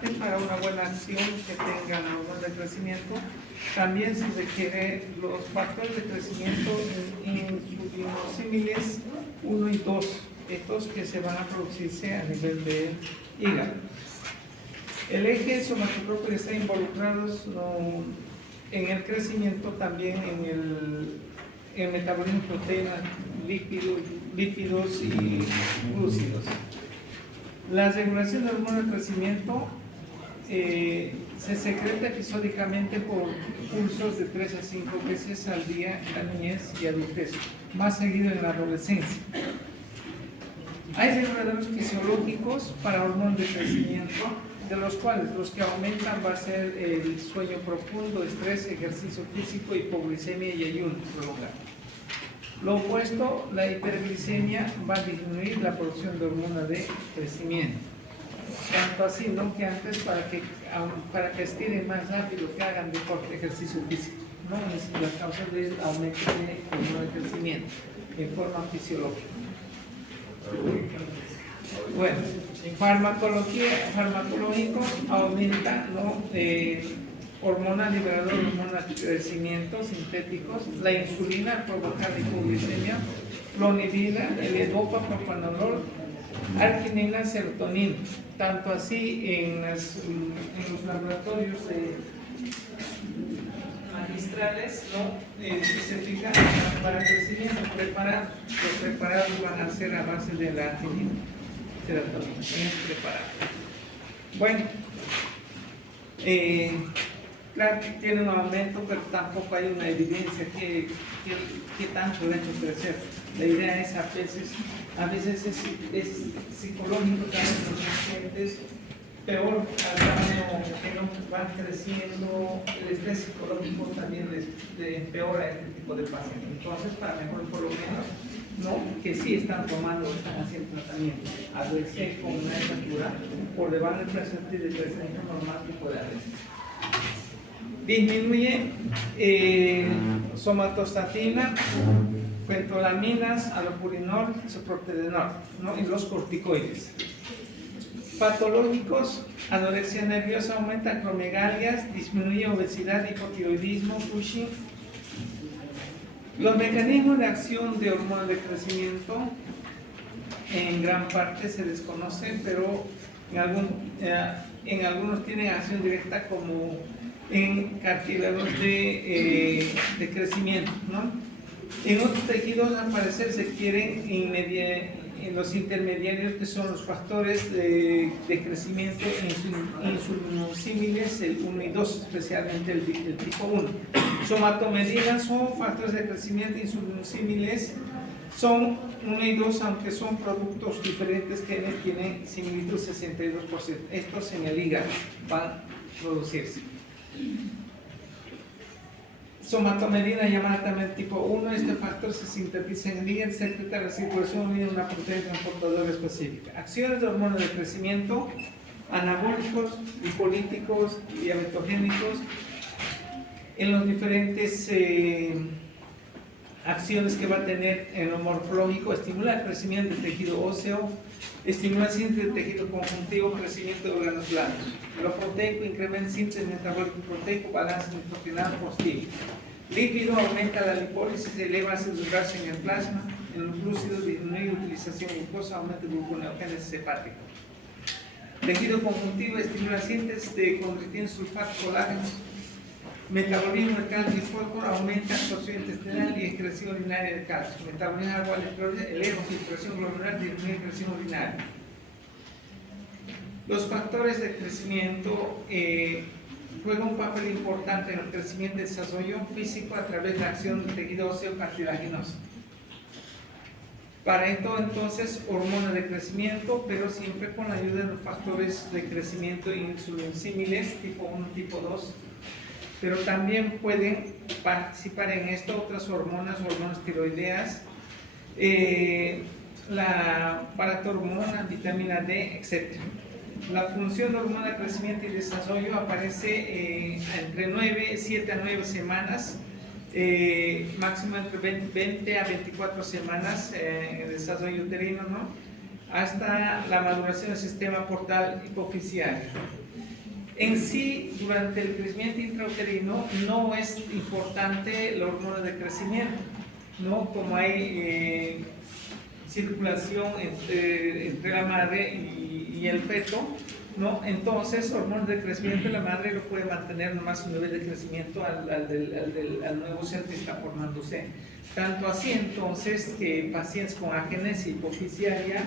importante para una buena acción que tenga la hormona de crecimiento. También se requiere los factores de crecimiento insulinosímiles 1 y 2, estos que se van a producirse a nivel de hígado. El eje somatotrópico está involucrado en el crecimiento, también en el metabolismo de proteínas, lípidos y glúcidos. La regulación de hormona de crecimiento se secreta episódicamente por pulsos de 3 a 5 veces al día en la niñez y adultez, más seguido en la adolescencia. Hay reguladores fisiológicos para hormonas de crecimiento, de los cuales los que aumentan va a ser el sueño profundo, estrés, ejercicio físico, hipoglicemia y ayuno prolongado. Lo opuesto, la hiperglicemia va a disminuir la producción de hormona de crecimiento. Tanto así, ¿no?, que antes para que estiren más rápido, que hagan deporte, ejercicio físico, ¿no? Es la causa del aumento de hormona de crecimiento en forma fisiológica. Bueno, farmacológico aumenta, ¿no?, hormona liberadora, hormona de crecimiento sintéticos, la insulina provoca la hipoglicemia, clonidina, el edopa, propanolol, arginina, serotonina. Tanto así en los laboratorios magistrales, ¿no?, se fijan para crecimiento preparado. Los preparados van a ser a base de la arginina, serotonina, en este preparado. Bueno, claro que tiene un aumento, pero tampoco hay una evidencia que tanto le ha hecho crecer. La idea es a veces es psicológico también los pacientes, peor al tamaño que no van creciendo, el estrés psicológico también les empeora a este tipo de pacientes. Entonces, para mejor por lo menos, ¿no?, que sí están tomando, están haciendo tratamiento, a veces con una estatura por debajo del percentil de crecimiento normal que puede haber. Disminuye somatostatina, fenolaminas, alopurinol, isoproterenol, ¿no?, y los corticoides. Patológicos, anorexia nerviosa, aumenta acromegalias, disminuye obesidad, hipotiroidismo, Cushing. Los mecanismos de acción de hormona de crecimiento en gran parte se desconocen, pero en algunos tienen acción directa, como en cartílagos de crecimiento, ¿no? En otros tejidos, al parecer, se quieren en los intermediarios, que son los factores de crecimiento insulinosímiles, el 1 y 2, especialmente el tipo 1. Somatomedinas son factores de crecimiento insulinosímiles, son 1 y 2, aunque son productos diferentes que tienen similitud 62%. Estos en el hígado van a producirse. Somatomedina, llamada también tipo 1, este factor se sintetiza en el hígado, secreta la circulación unida a una proteína transportadora específica. Acciones de hormonas de crecimiento: anabólicos, lipolíticos, diabetogénicos. En los diferentes acciones que va a tener en lo morfológico: estimula el crecimiento del tejido óseo, estimula el síntesis del tejido conjuntivo, crecimiento de órganos blandos. Lo proteico incrementa el síntesis metabólico proteico, balance nitrogenado positivo. Lípido, aumenta la lipólisis, eleva ácidos grasos en el plasma. En los glúcidos, disminuye utilización de glucosa, aumenta el gluconeogénesis hepática. Tejido conjuntivo, estimula la síntesis de condroitina, sulfato, colágenos. Metabolismo de calcio y fósforo, aumenta absorción intestinal y excreción urinaria de calcio. Metabolismo de agua electrolítica, eleva filtración glomerular, disminuye excreción urinaria. Los factores de crecimiento juegan un papel importante en el crecimiento y desarrollo físico a través de la acción del tejido óseo cartilaginoso. Para esto, entonces, hormona de crecimiento, pero siempre con la ayuda de los factores de crecimiento insulinosímiles tipo 1, tipo 2. Pero también pueden participar en esto otras hormonas tiroideas, la paratormona, vitamina D, etc. La función de hormona de crecimiento y desarrollo aparece entre 7 a 9 semanas, máximo entre 20 a 24 semanas en el desarrollo uterino, ¿no?, hasta la maduración del sistema portal hipoficiario. En sí, durante el crecimiento intrauterino no es importante la hormona de crecimiento, ¿no? Como hay circulación entre la madre y el feto, ¿no? Entonces, hormonas de crecimiento, la madre lo puede mantener nomás un nivel de crecimiento al nuevo ser que está formándose. Tanto así, entonces, que pacientes con agénesis hipoficiaria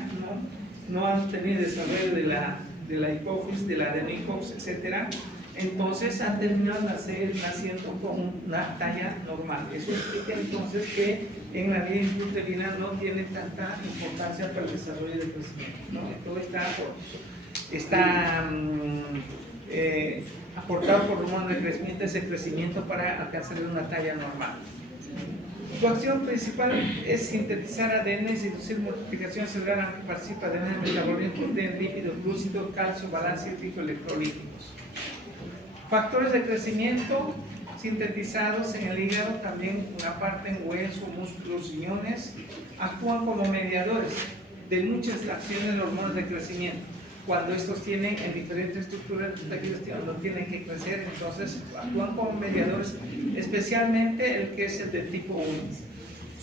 no han tenido desarrollo de la hipófisis, de la adenohipófisis, etc. Entonces, han terminado naciendo con una talla normal. Eso explica entonces que en la vida intrauterina no tiene tanta importancia para el desarrollo del crecimiento, ¿no? Todo está aportado por hormonas de crecimiento, ese crecimiento para alcanzar una talla normal. Su acción principal es sintetizar ADN y inducir multiplicación celular, aunque participa de el metabolismo de lípido, glúcido, calcio, balance hídrico, electrolíticos. Factores de crecimiento sintetizados en el hígado, también una parte en hueso, músculos, riñones, actúan como mediadores de muchas acciones de hormonas de crecimiento. Cuando estos tienen en diferentes estructuras de tejidos no tienen que crecer, entonces actúan como mediadores, especialmente el que es el de tipo 1.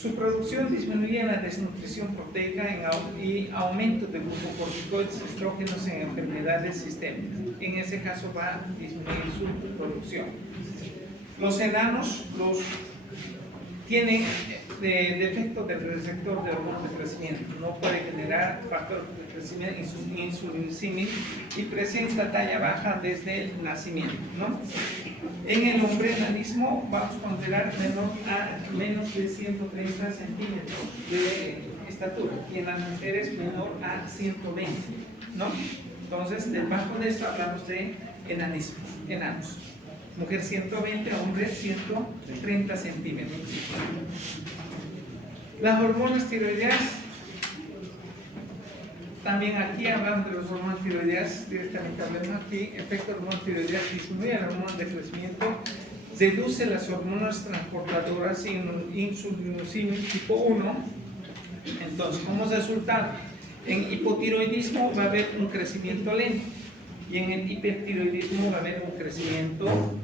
Su producción disminuye en la desnutrición proteica y aumento de glucocorticoides, estrógenos en enfermedades sistémicas. En ese caso va a disminuir su producción. Los enanos tienen defecto del receptor de hormonas de crecimiento, no puede generar factor de crecimiento insulinosímil y presenta talla baja desde el nacimiento, ¿no? En el hombre, enanismo, vamos a considerar menor a menos de 130 centímetros de estatura, y en las mujeres menor a 120, ¿no? Entonces, debajo de esto hablamos de enanismo, enanos. Mujer 120, hombre 130 centímetros. Las hormonas tiroideas, también aquí hablamos de las hormonas tiroideas, directamente hablamos aquí, efecto de hormonas tiroideas disminuye la hormona de crecimiento, reduce las hormonas transportadoras insulinosímil tipo 1, entonces como resultado, en hipotiroidismo va a haber un crecimiento lento, y en el hipertiroidismo va a haber un crecimiento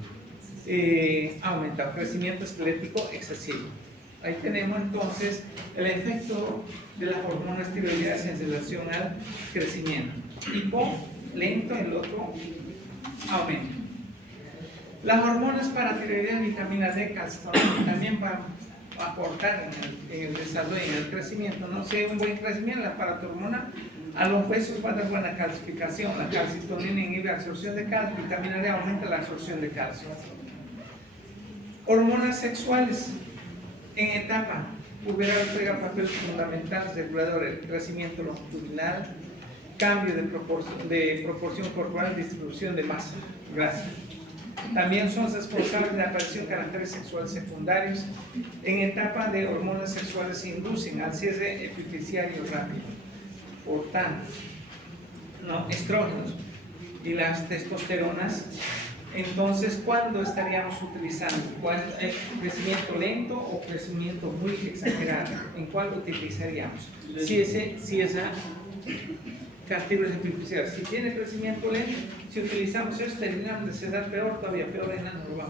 aumentado, crecimiento esquelético excesivo. Ahí tenemos entonces el efecto de las hormonas tiroideas en relación al crecimiento. Hipo, lento, el otro aumento. Las hormonas paratiroideas, vitamina D, calcio, también van a aportar en el desarrollo y en el crecimiento, ¿no? Si hay un buen crecimiento, la paratormona a los huesos va a dar buena calcificación, la calcitonina inhibe la absorción de calcio, vitamina D aumenta la absorción de calcio. Hormonas sexuales en etapa puberal juega papel fundamental regulador del crecimiento longitudinal, cambio de proporción corporal y distribución de masa grasa. También son responsables de la aparición de caracteres sexuales secundarios. En etapa de hormonas sexuales se inducen al cierre epifisiario rápido. Por tanto, estrógenos y las testosteronas. Entonces, ¿cuándo estaríamos utilizando? ¿Cuál crecimiento lento o crecimiento muy exagerado? ¿En cuál utilizaríamos? Si esa categoría es epifisiaria, si tiene crecimiento lento, si utilizamos eso, terminamos de sedar peor, todavía peor, en la normal.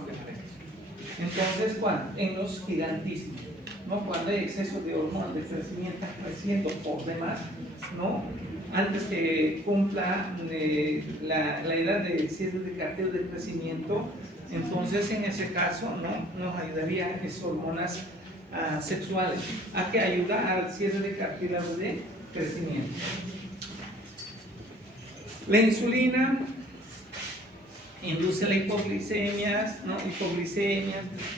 Entonces, ¿cuándo? En los gigantísimos, ¿no? Cuando hay exceso de hormonas de crecimiento creciendo por demás, ¿no? Antes que cumpla la edad de cierre de cartílago de crecimiento, entonces en ese caso nos ayudaría esas hormonas sexuales a que ayuda al cierre de cartílago de crecimiento. La insulina induce la hipoglicemia,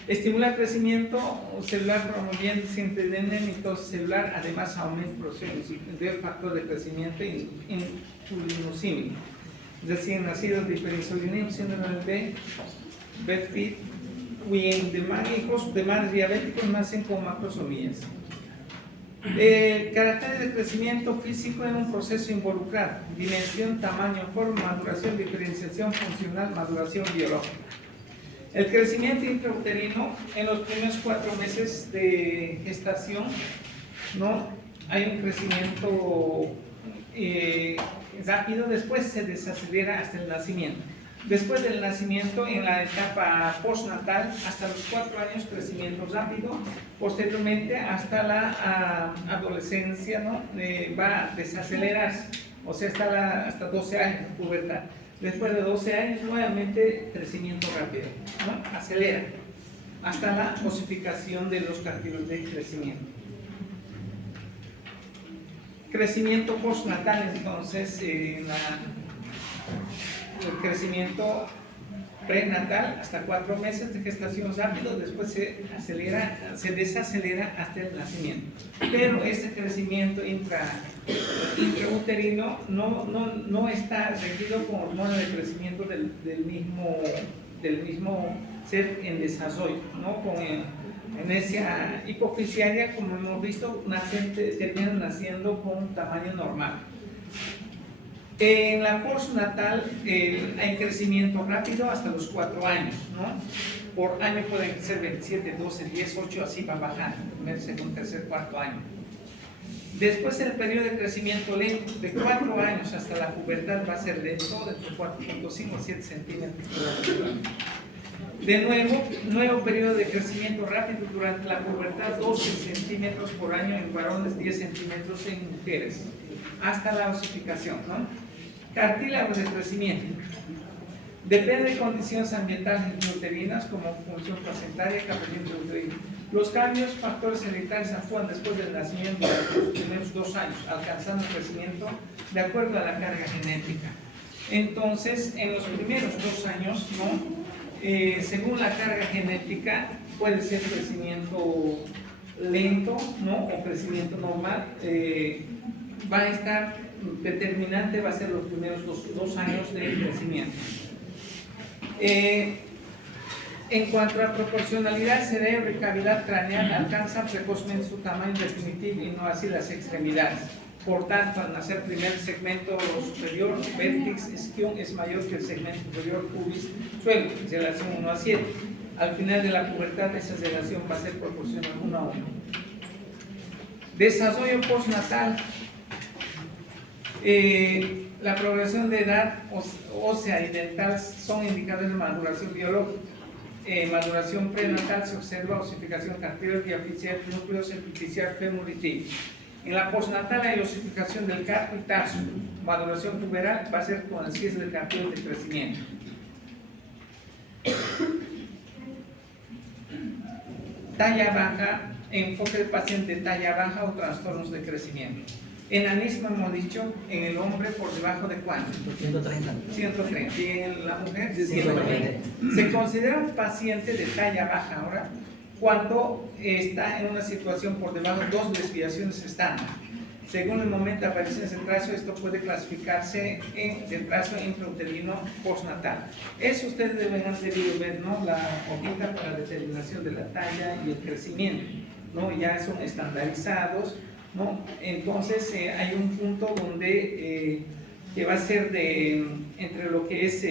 estimula el crecimiento celular promoviendo síntese mitosis celular, además aumenta la producción del factor de crecimiento insulinosímil. Recién nacidos de hiperinsulinismo, síndrome de Bedford, hijos de madres diabéticos nacen con macrosomías. Caracteres de crecimiento físico en un proceso involucrado: dimensión, tamaño, forma, maduración, diferenciación funcional, maduración biológica. El crecimiento intrauterino en los primeros 4 meses de gestación, hay un crecimiento rápido, después se desacelera hasta el nacimiento. Después del nacimiento, en la etapa postnatal, hasta los 4 años, crecimiento rápido. Posteriormente, hasta la adolescencia, ¿no? Va a desacelerarse, o sea, hasta 12 años, pubertad. Después de 12 años, nuevamente crecimiento rápido, ¿no? Acelera hasta la osificación de los cartílagos de crecimiento. Crecimiento postnatal, entonces, el crecimiento prenatal hasta 4 meses de gestación rápido, después se desacelera hasta el nacimiento. Pero ese crecimiento intrauterino no está regido con hormona de crecimiento del mismo ser en desarrollo, ¿no? En esa hipofisiaria, como hemos visto, terminan naciendo con un tamaño normal. En la postnatal hay crecimiento rápido hasta los 4 años, ¿no? Por año pueden ser 27, 12, 10, 8, así va bajando, primer, segundo, tercer, cuarto año. Después el periodo de crecimiento lento, de 4 años hasta la pubertad va a ser lento, de 4.5 a 7 centímetros por año. De nuevo periodo de crecimiento rápido durante la pubertad, 12 centímetros por año en varones, 10 centímetros en mujeres, hasta la osificación, ¿no? Cartílagos de crecimiento. Depende de condiciones ambientales intrauterinas como función placentaria y crecimiento uterino. Los cambios, factores hereditarios actúan después del nacimiento de los primeros 2 años, alcanzando el crecimiento de acuerdo a la carga genética. Entonces, en los primeros 2 años, ¿no? Según la carga genética, puede ser crecimiento lento, ¿no? O crecimiento normal. Va a estar determinante, va a ser los primeros 2 años de crecimiento. En cuanto a proporcionalidad, cerebro y cavidad craneal alcanzan precozmente su tamaño definitivo y no así las extremidades. Por tanto, al nacer primer segmento superior, vértex isquion es mayor que el segmento superior pubis suelo, relación 1 a 7. Al final de la pubertad, esa relación va a ser proporcional 1 a 1. Desarrollo postnatal. La progresión de edad ósea y dental son indicadores de maduración biológica. Maduración prenatal se observa osificación cartílago, diapicial, núcleos, epifisial, fémur y tibia. En la postnatal hay osificación del carpo y tarso. Maduración puberal va a ser con el cierre del cartílago de crecimiento. Talla baja, enfoque del paciente talla baja o trastornos de crecimiento. Enanismo, hemos dicho, en el hombre por debajo de ¿cuánto? 130. 130. ¿Y en la mujer? 120. Se considera un paciente de talla baja ahora cuando está en una situación por debajo de 2 desviaciones estándar. Según el momento de aparición del trazo, esto puede clasificarse en el trazo intrauterino postnatal. Eso ustedes deben haber debido ver, ¿no? La hojita para determinación de la talla y el crecimiento, ¿no? Ya son estandarizados, ¿no? Entonces hay un punto donde que va a ser entre lo que es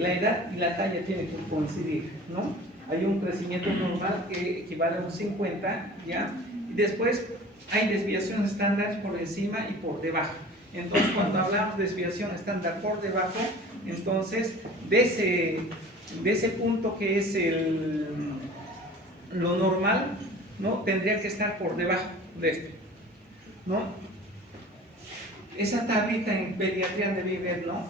la edad y la talla tiene que coincidir, ¿no? Hay un crecimiento normal que equivale a un 50, ¿ya? Y después hay desviaciones estándar por encima y por debajo. Entonces, cuando hablamos de desviación estándar por debajo, entonces de ese punto que es lo normal, ¿no? Tendría que estar por debajo de esto, ¿no? Esa tablita en pediatría debe ver, ¿no?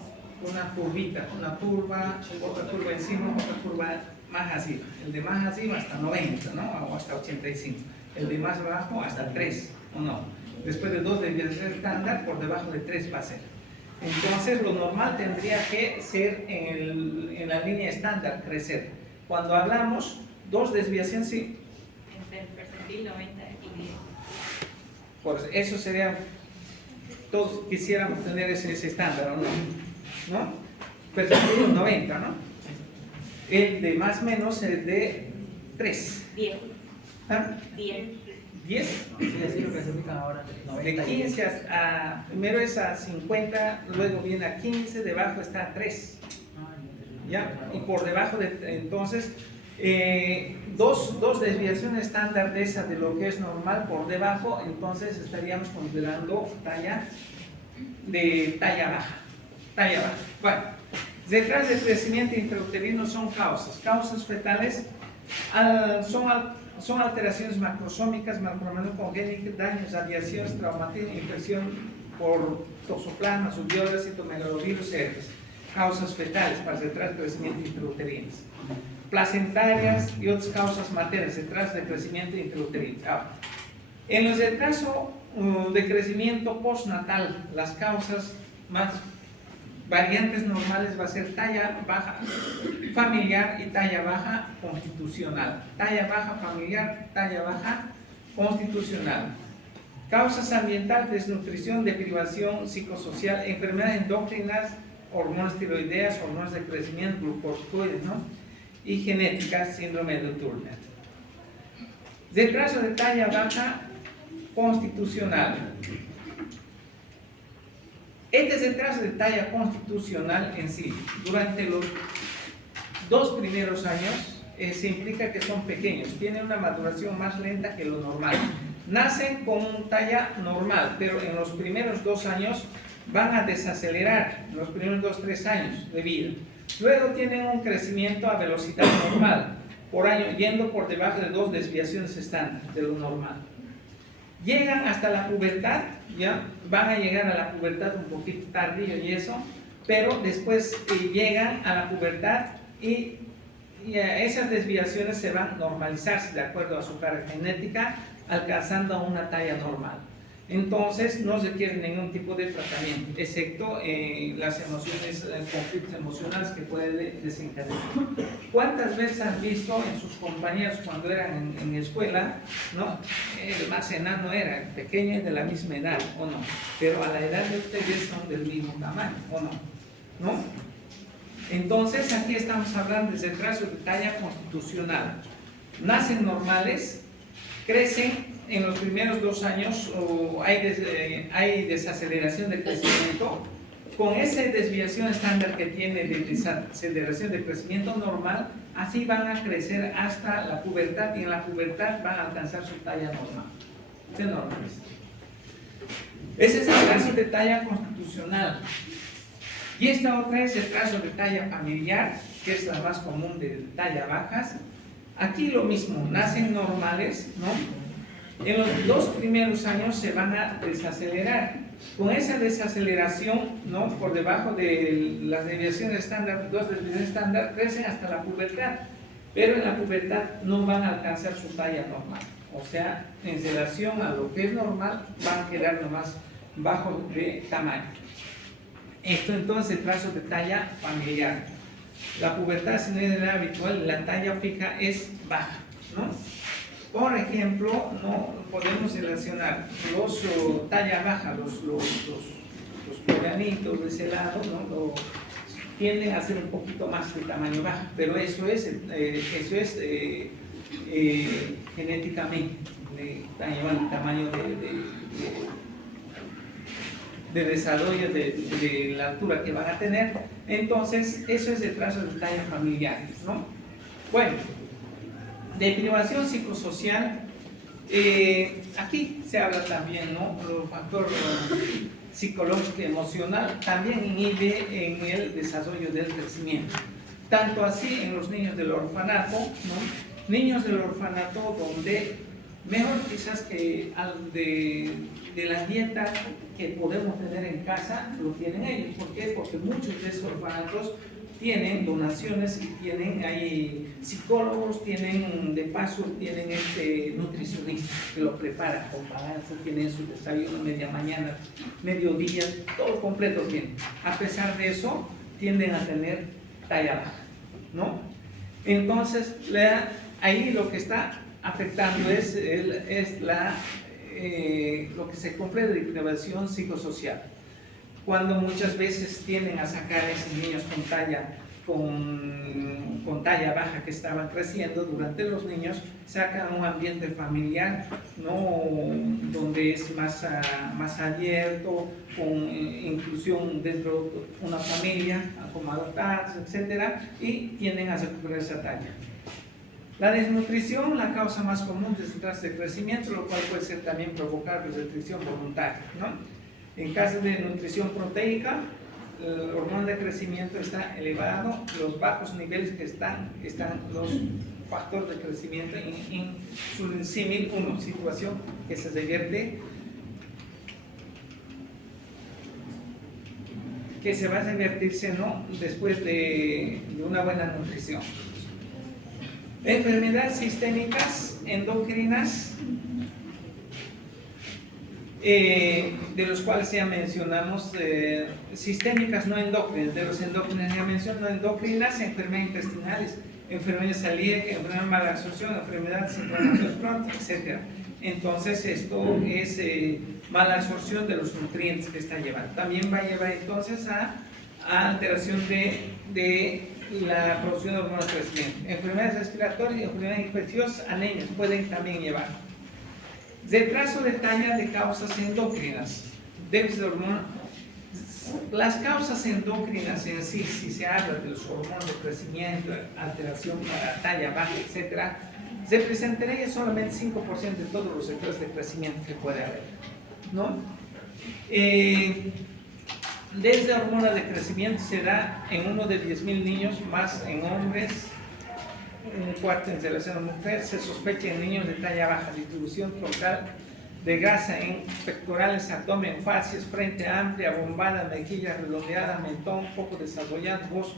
Una curvita, una curva, otra curva encima, otra curva más arriba. El de más arriba hasta 90, ¿no? O hasta 85. El de más abajo hasta 3, ¿o no? Después de 2 debía ser estándar, por debajo de 3 va a ser. Entonces, lo normal tendría que ser en la línea estándar, crecer. Cuando hablamos 2 desviaciones, sí. Entre el percentil 90 y 10. Pues eso sería, todos quisiéramos tener ese estándar, ¿o no? ¿No? Percentil 90, ¿no? El de más menos es de 3. 10. ¿Ah? 10. 10. Sí, así lo clasifican ahora. De 15 primero es a 50, luego viene a 15, debajo está a 3. ¿Ya? Y por debajo de, entonces, dos desviaciones estándar de esa de lo que es normal por debajo, entonces estaríamos considerando talla baja. Talla baja. Bueno, Detrás del crecimiento intrauterino son causas. Causas fetales son alteraciones macrosómicas, malformación congénita, daños, radiaciones, traumatismo, infección por toxoplasma, subiodas, citomegalovirus, herpes. Causas fetales para detrás del crecimiento intrauterino. Placentarias y otras causas maternas detrás del crecimiento intrauterino. En los del caso de crecimiento postnatal, las causas más variantes normales va a ser talla baja familiar y talla baja constitucional. Talla baja familiar, talla baja constitucional. Causas ambientales, desnutrición, deprivación psicosocial, enfermedades endocrinas, hormonas tiroideas, hormonas de crecimiento, glucocorticoides, ¿no? Y genéticas, síndrome de Turner. Retraso de talla baja constitucional. Este retraso de talla constitucional en sí, durante los 2 primeros años, se implica que son pequeños, tienen una maduración más lenta que lo normal. Nacen con una talla normal, pero en los primeros 2 años van a desacelerar, en los primeros 2-3 años de vida. Luego tienen un crecimiento a velocidad normal, por año, yendo por debajo de 2 desviaciones estándar de lo normal. Llegan hasta la pubertad, ya van a llegar a la pubertad un poquito tardío y eso, pero después llegan a la pubertad y esas desviaciones se van a normalizarse de acuerdo a su carga genética, alcanzando una talla normal. Entonces no requiere ningún tipo de tratamiento, excepto las emociones, conflictos emocionales que puede desencadenar. ¿Cuántas veces han visto en sus compañeros cuando eran en escuela, ¿no? El más enano era, el pequeño es de la misma edad, ¿o no? Pero a la edad de ustedes son del mismo tamaño, ¿o no? ¿No? Entonces aquí estamos hablando de retraso de talla constitucional. Nacen normales, crecen. En los primeros 2 años hay desaceleración de crecimiento. Con esa desviación estándar que tiene de desaceleración de crecimiento normal, así van a crecer hasta la pubertad y en la pubertad van a alcanzar su talla normal. De normales. Ese es el caso de talla constitucional. Y esta otra es el caso de talla familiar, que es la más común de talla bajas. Aquí lo mismo, nacen normales, ¿no? En los 2 primeros años se van a desacelerar. Con esa desaceleración, ¿no? Por debajo de las desviaciones estándar, 2 desviaciones estándar, crecen hasta la pubertad. Pero en la pubertad no van a alcanzar su talla normal. O sea, en relación a lo que es normal, van a quedar nomás bajo de tamaño. Esto entonces, trazo de talla familiar. La pubertad, si no es la habitual, la talla fija es baja, ¿no? Por ejemplo, no podemos relacionar los talla baja, los coreanitos de ese lado, ¿no? Tienden a ser un poquito más de tamaño bajo, pero eso es genéticamente, tamaño de desarrollo de la altura que van a tener. Entonces, eso es el trazo de talla familiar, ¿no? Bueno. Deprivación psicosocial, aquí se habla también, ¿no? El factor psicológico y emocional también inhibe en el desarrollo del crecimiento. Tanto así en los niños del orfanato, ¿no? Niños del orfanato donde mejor quizás que de la dieta que podemos tener en casa, lo tienen ellos. ¿Por qué? Porque muchos de esos orfanatos tienen donaciones y tienen ahí psicólogos, tienen de paso, tienen nutricionistas que lo preparan con balanza, tienen su desayuno media mañana, mediodía, todo completo tienen. A pesar de eso, tienden a tener talla baja, ¿no? Entonces, ahí lo que está afectando es lo que se compra de deprivación psicosocial. Cuando muchas veces tienden a sacar a esos niños con talla baja que estaban creciendo, durante los niños sacan un ambiente familiar, ¿no? Donde es más abierto, con inclusión dentro de una familia, como adoptados, etc. Y tienden a recuperar esa talla. La desnutrición, la causa más común de retraso de crecimiento, lo cual puede ser también provocar restricción voluntaria, ¿no? En caso de nutrición proteica, el hormona de crecimiento está elevado, los bajos niveles que están los factores de crecimiento insulinsímil 1, situación que se revierte, que se va a revertirse no después de una buena nutrición. Enfermedades sistémicas endocrinas, de los cuales ya mencionamos, sistémicas no endocrinas, de los endocrinas ya mencioné, no endocrinas, enfermedades intestinales, enfermedades celíacas, enfermedades de mala absorción, enfermedades crónicas, etc. Entonces esto es mala absorción de los nutrientes que está llevando. También va a llevar entonces a alteración de la producción de hormonas de crecimiento. Enfermedades respiratorias y enfermedades infecciosas, anemias, pueden también llevar. Retraso de talla de causas endocrinas, déficit de hormona. Las causas endocrinas en sí, si se habla de los hormonas de crecimiento, alteración para talla baja, etc., representaría solamente 5% de todos los efectos de crecimiento que puede haber, ¿no? Desde hormona de crecimiento se da en uno de 10.000 niños, más en hombres, un cuarto en relación a mujer. Se sospecha en niños de talla baja, distribución troncal de grasa en pectorales, abdomen, facies, frente amplia, bombada, mejilla redondeada, mentón poco desarrollado, voz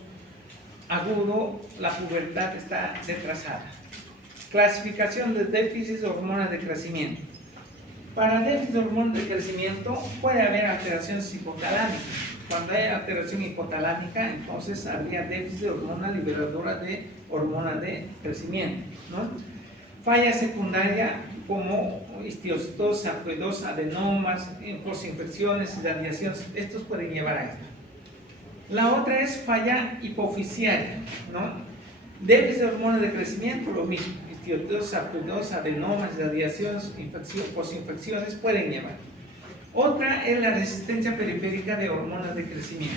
agudo, la pubertad está retrasada. Clasificación de déficit de hormonas de crecimiento. Para déficit de hormonas de crecimiento puede haber alteraciones hipotalámicas. Cuando hay alteración hipotalámica, entonces habría déficit de hormona liberadora de hormona de crecimiento, ¿no? Falla secundaria como histiocytosis, sarcoidosis, adenomas, postinfecciones, radiaciones, estos pueden llevar a esto. La otra es falla hipofisiaria, ¿no? Déficit de hormona de crecimiento, lo mismo, histiocytosis, sarcoidosis, adenomas, radiaciones, postinfecciones pueden llevar. Otra es la resistencia periférica de hormonas de crecimiento.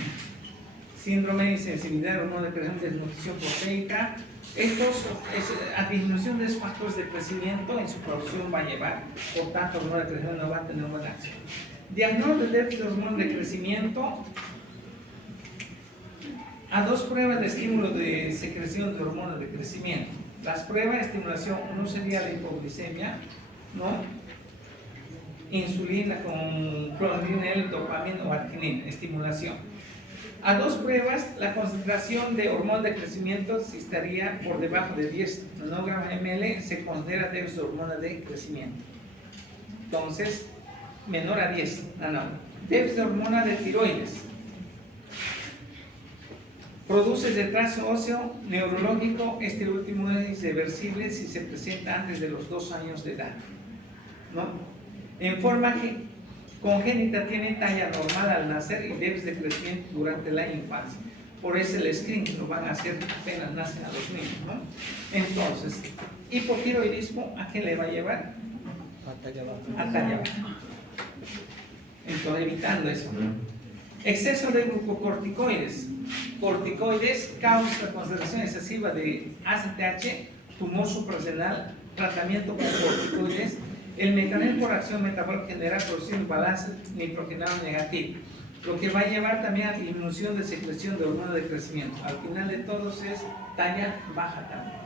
Síndrome de insensibilidad a hormonas de crecimiento, desnutrición proteica. Estos, a disminución de esos factores de crecimiento en su producción va a llevar, por tanto, hormona de crecimiento no va a tener buena acción. Diagnóstico de déficit de hormona de crecimiento a 2 pruebas de estímulo de secreción de hormonas de crecimiento. Las pruebas de estimulación, uno sería la hipoglicemia, ¿no? Insulina con clonidinil, dopamina o arginina, estimulación. A 2 pruebas, la concentración de hormona de crecimiento, si estaría por debajo de 10 nanogramos ml, se considera déficit de hormona de crecimiento. Entonces, menor a 10 nanogramos. Déficit de hormona de tiroides. Produce retraso óseo neurológico, este último es reversible si se presenta antes de los 2 años de edad, ¿no? En forma congénita tiene talla normal al nacer y déficit de crecimiento durante la infancia. Por eso el screening lo van a hacer apenas nacen a los niños, ¿no? Entonces, hipotiroidismo, ¿a qué le va a llevar? A talla baja. Entonces, evitando eso. Exceso de glucocorticoides. Corticoides causa concentración excesiva de ACTH, tumor suprarrenal, tratamiento con corticoides. El mecanismo por acción metabólica general producción balance nitrogenado negativo, lo que va a llevar también a disminución de secreción de hormonas de crecimiento. Al final de todos es talla baja también.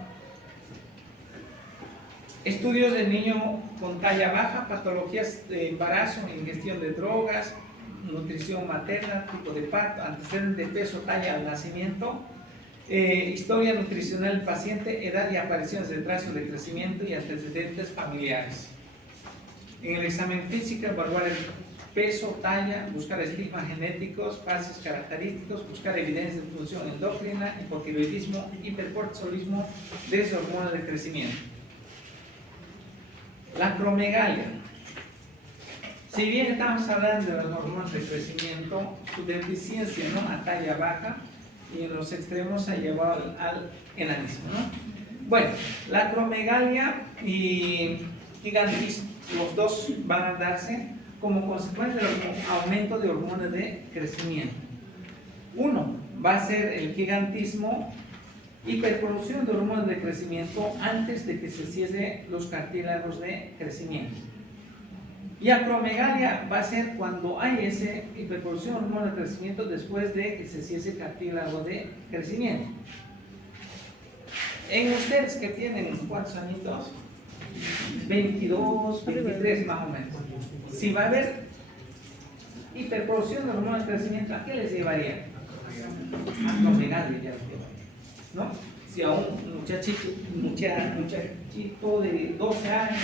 Estudios de niño con talla baja, patologías de embarazo, ingestión de drogas, nutrición materna, tipo de parto, antecedentes de peso, talla al nacimiento, historia nutricional del paciente, edad y apariciones de retraso de crecimiento y antecedentes familiares. En el examen físico, evaluar el peso, talla, buscar estigmas genéticos, fases característicos, buscar evidencia de función endocrina, hipotiroidismo, hipercortisolismo, deshormona de crecimiento. La acromegalia. Si bien estamos hablando de las hormonas de crecimiento, su deficiencia, ¿no?, a talla baja y en los extremos ha llevado al enanismo, ¿no? Bueno, la acromegalia y gigantismo, los dos van a darse como consecuencia del aumento de hormonas de crecimiento. Uno va a ser el gigantismo, hiperproducción de hormonas de crecimiento antes de que se cierren los cartílagos de crecimiento. Y acromegalia va a ser cuando hay esa hiperproducción de hormona de crecimiento después de que se cese el cartílago de crecimiento. En ustedes que tienen, ¿cuántos añitos? 22, 23 más o menos. Si va a haber hiperproducción de hormona de crecimiento, ¿a qué les llevaría? Acromegalia ya les llevaría, ¿no? Si a un muchachito de 12 años,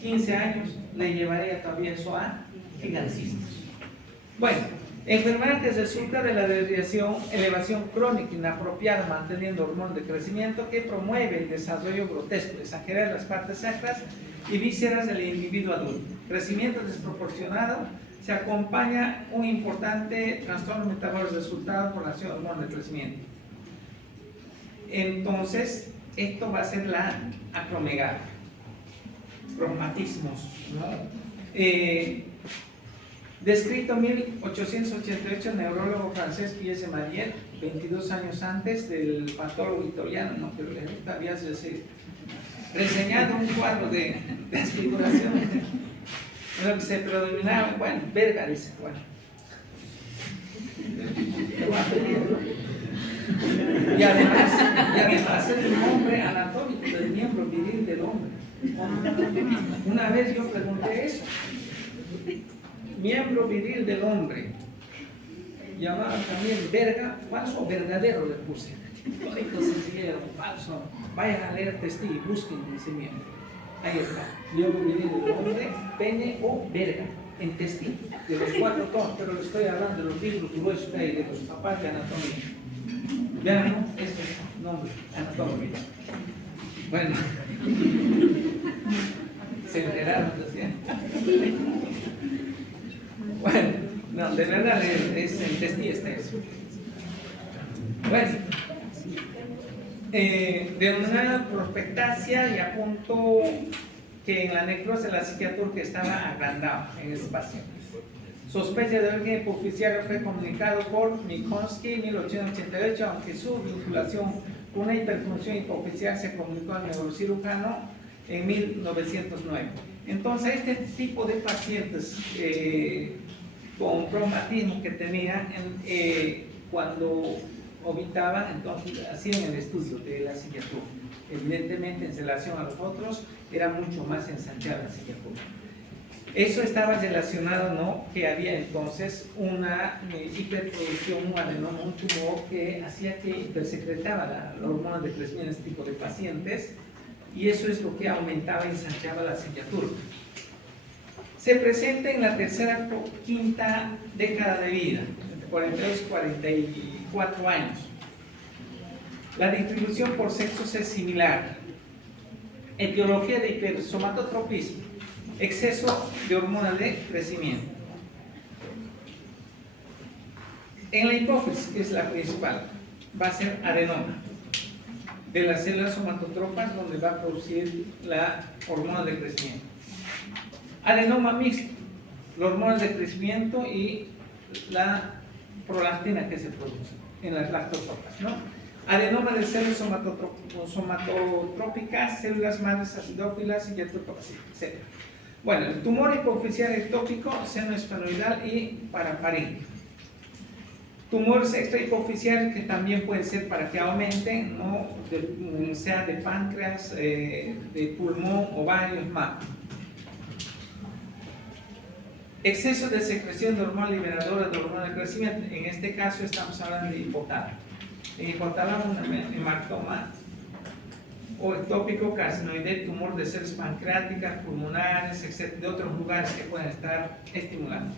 15 años, le llevaría todavía eso a gigantistas. Bueno, enfermedad que resulta de la elevación crónica inapropiada manteniendo hormona de crecimiento que promueve el desarrollo grotesco, exagerar las partes sacras y vísceras del individuo adulto. Crecimiento desproporcionado se acompaña un importante trastorno metabólico resultado por la acción de hormona de crecimiento. Entonces, esto va a ser la acromegalia. Cromatismos, ¿no? Descrito en 1888, neurólogo francés Pierre Mariette, 22 años antes del patólogo italiano, no, pero había reseñado un cuadro de desfiguración en lo que se predominaba, bueno, verga, dice, bueno. Y además es un nombre anatómico del miembro viril del hombre. Una vez yo pregunté eso. Miembro viril del hombre. Llamaban también verga, falso o verdadero le puse. Entonces sencillo, falso. Vayan a leer testigo y busquen ese miembro. Ahí está. Miembro viril del hombre, pene o verga. En testigo. De los 4 tonos, pero le estoy hablando de los libros gruesos de los papás de anatomía. Vean, ¿no? Este es el nombre, anatomía. Bueno. Se enteraron, decían. Bueno, no, de verdad es en testigo está eso. Bueno, denominada prospectasia y apunto que en la necrosis de la psiquiatra que estaba agrandado en ese paciente. Sospecha de origen hipoficiario fue comunicado por Minkowski en 1888, aunque su vinculación con una hiperfunción hipoficial se comunicó al neurocirujano en 1909. Entonces, este tipo de pacientes con cromatismo que tenían cuando obitaban, entonces hacían el estudio de la psiquiatría. Evidentemente, en relación a los otros, era mucho más ensanchada la psiquiatría. Eso estaba relacionado, ¿no? Que había entonces una hiperproducción, un adenoma, un tumor que hacía que hipersecretaba la hormona de crecimiento en este tipo de pacientes, y eso es lo que aumentaba y ensanchaba la psiquiatría. Se presenta en la tercera o quinta década de vida, entre 42 y 44 años. La distribución por sexos es similar. Etiología de hipersomatotropismo, exceso de hormona de crecimiento. En la hipófisis, que es la principal, va a ser adenoma de las células somatotropas donde va a producir la hormona de crecimiento. Adenoma mixto, la hormona de crecimiento y la prolactina que se produce en las lactotropas, ¿no? Adenoma de células somatotrópicas, células madres acidófilas y diatópicas, etc. Bueno, el tumor hipoficial ectópico, seno esfenoidal y paraparín. Tumores extrahipoficiales que también pueden ser para que aumenten, ¿no? Sea de páncreas, de pulmón, ovarios, mama. Exceso de secreción de hormona liberadora de hormona de crecimiento. En este caso estamos hablando de hipotálamo. En hipotálamo, un hematoma o ectópico, carcinoide, tumor de células pancreáticas, pulmonares, etc., de otros lugares que pueden estar estimulando.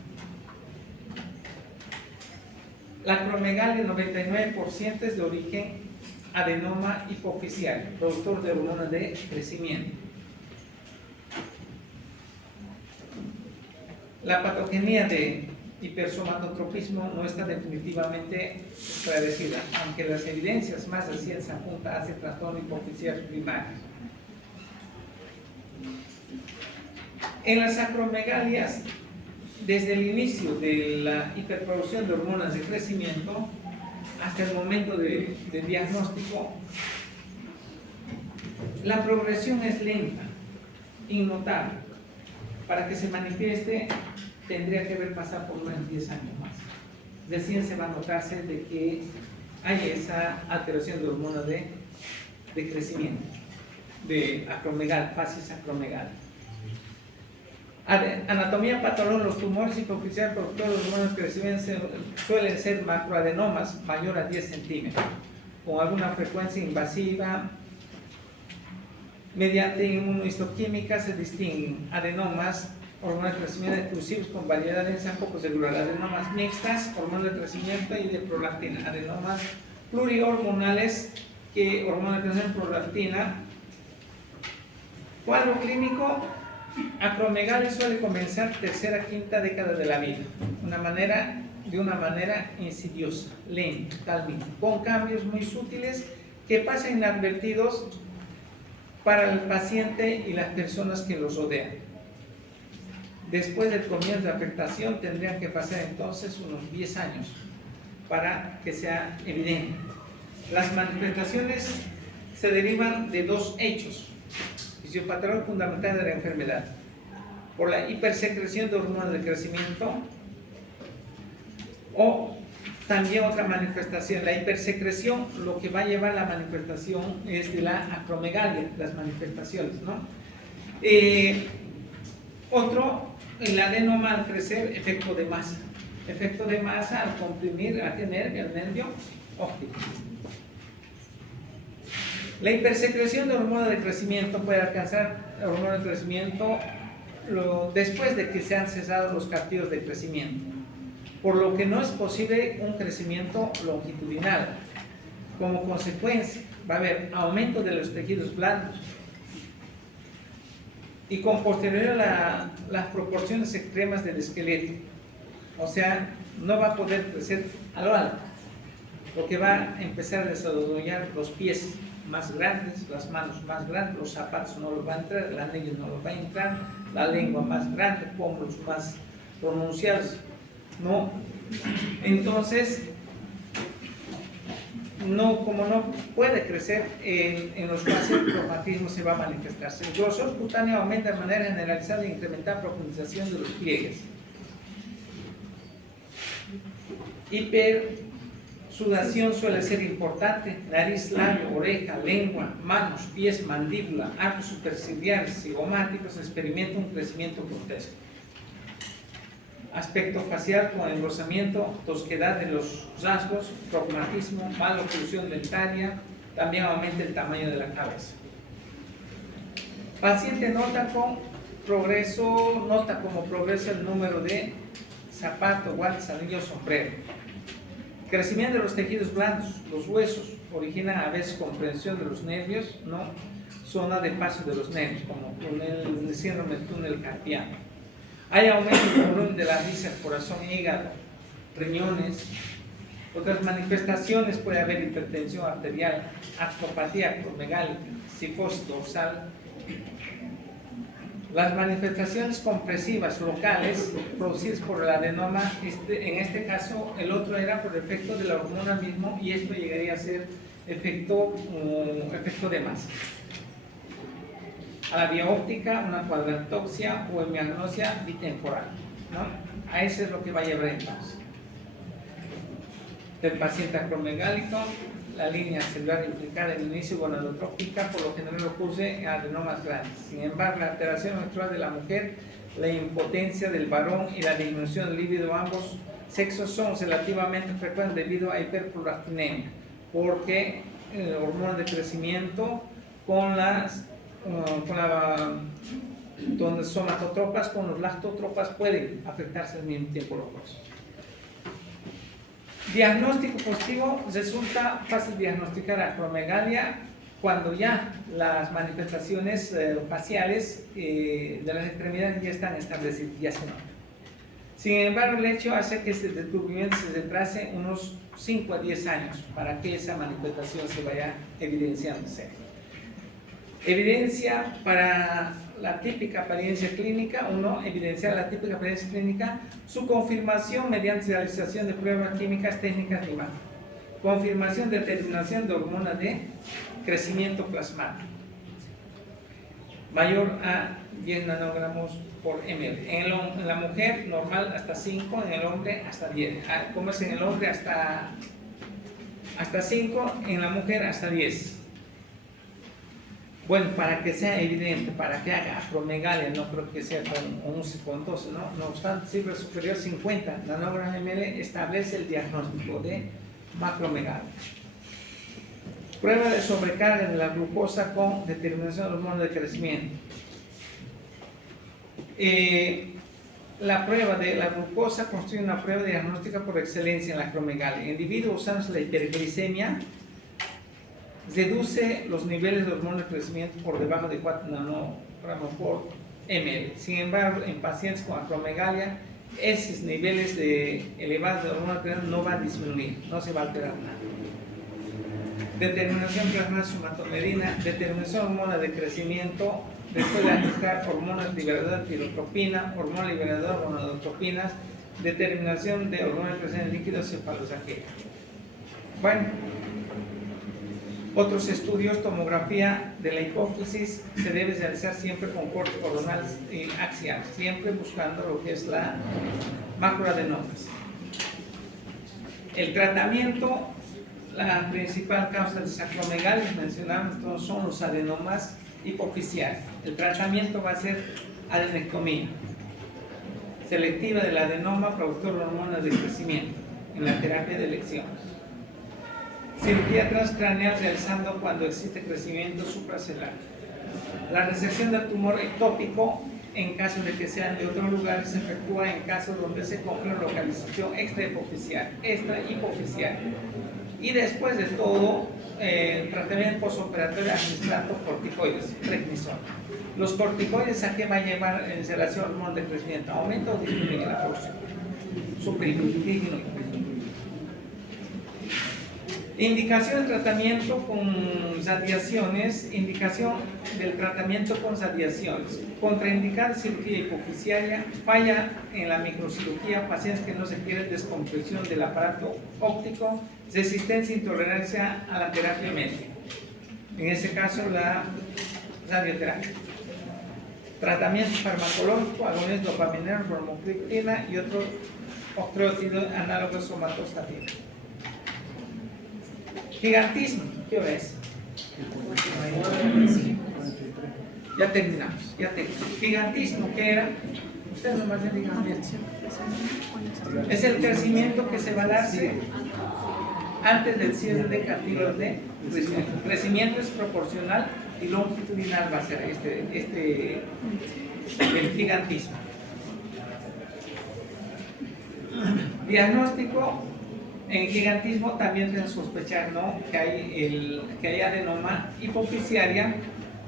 La acromegalia, el 99% es de origen adenoma hipoficial, productor de hormona de crecimiento. La patogenia de hipersomatotropismo no está definitivamente esclarecida, aunque las evidencias más recientes apuntan hacia trastorno hipoficial primario. En las acromegalias, desde el inicio de la hiperproducción de hormonas de crecimiento hasta el momento de diagnóstico, la progresión es lenta, innotable. para que se manifieste tendría que haber pasado por lo menos 10 años más. Recién se va a notarse de que hay esa alteración de hormona de crecimiento, de acromegal, fases acromegal. Anatomía patológica: los tumores hipoficiales productores de hormonas de crecimiento suelen ser macroadenomas mayor a 10 centímetros, con alguna frecuencia invasiva. Mediante inmunohistoquímica se distinguen adenomas, hormonas de crecimiento exclusivos con variedad densa poco regular, adenomas mixtas, hormonas de crecimiento y de prolactina, adenomas plurihormonales, que hormonas de crecimiento prolactina. Cuadro clínico: acromegalia suele comenzar tercera, quinta década de la vida, de una manera insidiosa, lenta, talmente, con cambios muy sutiles que pasan inadvertidos para el paciente y las personas que los rodean. Después del comienzo de afectación tendrían que pasar entonces unos 10 años para que sea evidente. Las manifestaciones se derivan de dos hechos fisiopatológicos fundamentales de la enfermedad: por la hipersecreción de hormonas de crecimiento, o también otra manifestación, la hipersecreción. Lo que va a llevar la manifestación es de la acromegalia, las manifestaciones, ¿no? Otro, el adenoma al crecer, efecto de masa al comprimir a tener el nervio óptico. La hipersecreción de hormona de crecimiento puede alcanzar hormona de crecimiento después de que se han cesado los castigos de crecimiento, por lo que no es posible un crecimiento longitudinal. Como consecuencia, va a haber aumento de los tejidos blandos y con posterioridad las proporciones extremas del esqueleto. O sea, no va a poder crecer a lo alto, porque va a empezar a desarrollar los pies más grandes, las manos más grandes, los zapatos no los va a entrar, el anillo no los va a entrar, la lengua más grande, pómulos más pronunciados, ¿no? Entonces, como no puede crecer en los pacientes, el cromatismo se va a manifestarse. El grosor cutáneo aumenta de manera generalizada e incrementa profundización de los pliegues. Hipersudación suele ser importante: nariz, labio, oreja, lengua, manos, pies, mandíbula, arcos superciliares, cigomáticos experimenta un crecimiento grotesco. Aspecto facial con engrosamiento, tosquedad de los rasgos, cromatismo, mala oclusión dentaria, también aumenta el tamaño de la cabeza. Paciente nota como progreso el número de zapatos, guantes, anillos, sombrero. Crecimiento de los tejidos blandos, los huesos originan a veces comprensión de los nervios, ¿no? Zona de paso de los nervios, como el síndrome del túnel carpiano. Hay aumento del volumen de la vísceras, corazón, hígado, riñones. Otras manifestaciones: puede haber hipertensión arterial, artropatía acromegálica, cifosis dorsal. Las manifestaciones compresivas locales producidas por el adenoma, en este caso el otro era por efecto de la hormona mismo, y esto llegaría a ser efecto de masa. A la vía óptica, una cuadrantoxia o hemiagnosia bitemporal, ¿no? A eso es lo que va a llevar entonces. Del paciente acromegálico, la línea celular implicada en el inicio gonadotrópica por lo general ocurre en adenomas grandes. Sin embargo, la alteración menstrual de la mujer, la impotencia del varón y la disminución del líbido de ambos sexos son relativamente frecuentes debido a hiperprolactinemia, porque hormonas de crecimiento donde somatotropas con los lactotropas pueden afectarse al mismo tiempo los dos. Diagnóstico positivo: resulta fácil diagnosticar acromegalia cuando ya las manifestaciones faciales de las extremidades ya están establecidas, ya se notan. Sin embargo, el hecho hace que este descubrimiento se retrase unos 5 a 10 años para que esa manifestación se vaya evidenciándose. Evidencia para la típica apariencia clínica: evidenciar la típica apariencia clínica, su confirmación mediante realización de pruebas químicas, técnicas de imagen. Confirmación de determinación de hormona de crecimiento plasmático. mayor a 10 nanogramos por ml. En la mujer normal hasta 5, en el hombre hasta 10. Como es en el hombre hasta 5, en la mujer hasta 10. Bueno, para que sea evidente, para que haga acromegalia, no creo que sea con 11, con 12, ¿no? No obstante, cifra superior a 50 nanogramos ml establece el diagnóstico de macromegalia. Prueba de sobrecarga de la glucosa con determinación de hormona de crecimiento. La prueba de la glucosa constituye una prueba diagnóstica por excelencia en la acromegalia. En individuos sanos, la hiperglicemia reduce los niveles de hormona de crecimiento por debajo de 4 nanogramos por ml. Sin embargo, en pacientes con acromegalia, esos niveles elevados de hormona de crecimiento no van a disminuir, no se va a alterar nada. Determinación plasmal somatomedina, determinación de hormona de crecimiento, después de aplicar hormonas liberadoras de tirotropina, hormona liberadora de gonadotropinas, determinación de hormona de crecimiento líquido cefalosaquídeo. Bueno, otros estudios, tomografía de la hipófisis se debe realizar siempre con corte coronal y axial, siempre buscando lo que es la macroadenomas. El tratamiento, la principal causa de acromegalia, mencionamos, son los adenomas hipofisiales. El tratamiento va a ser adenectomía selectiva del adenoma productor de hormonas de crecimiento en la terapia de elección. Cirugía transcraneal realizando cuando existe crecimiento supracelular. La resección del tumor ectópico en caso de que sean de otro lugar se efectúa en casos donde se confirma localización extrahipofisial. Y después de todo, tratamiento postoperatorio administrando corticoides, prednisona. Los corticoides, ¿a qué va a llevar en relación al hormona de crecimiento? ¿Aumento o disminuye la producción? Suprime, disminuye. Indicación del tratamiento con radiaciones, indicación del tratamiento con radiaciones, contraindicar cirugía hipofisiaria, falla en la microcirugía, pacientes que no se quieren descompresión del aparato óptico, resistencia e intolerancia a la terapia médica, en ese caso la radioterapia. Tratamiento farmacológico, agonista dopaminérgico, bromocriptina y otros octreótidos análogos somatostatina. Gigantismo, ¿qué hora es? Ya terminamos. Gigantismo, ¿qué era? Ustedes nomás me digan bien. Es el crecimiento que se va a darse antes del cierre de cartílago de crecimiento. El crecimiento es proporcional y longitudinal va a ser el gigantismo. Diagnóstico. En gigantismo también deben sospechar, ¿no?, que hay adenoma hipofisiaria.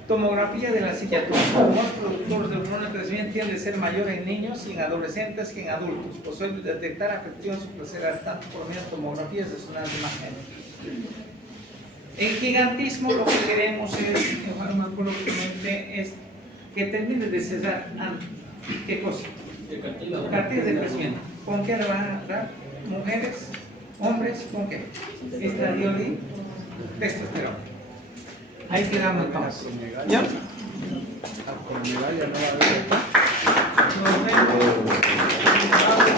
Tomografía de la cicatriz. Los productores de hormona de crecimiento tienden a ser mayor en niños y en adolescentes que en adultos. Posible detectar afección supracelular tanto por medio de tomografías resonantes magnéticas. En gigantismo lo que queremos es que termine de cesar antes. ¿Qué cosa? Cartílago de crecimiento. ¿Con qué le van a dar? Mujeres, hombres, ¿con qué? Estradiol y testosterona. Ahí quedamos entonces. ¿Ya? Acromegalia no va a haber. Nos vemos.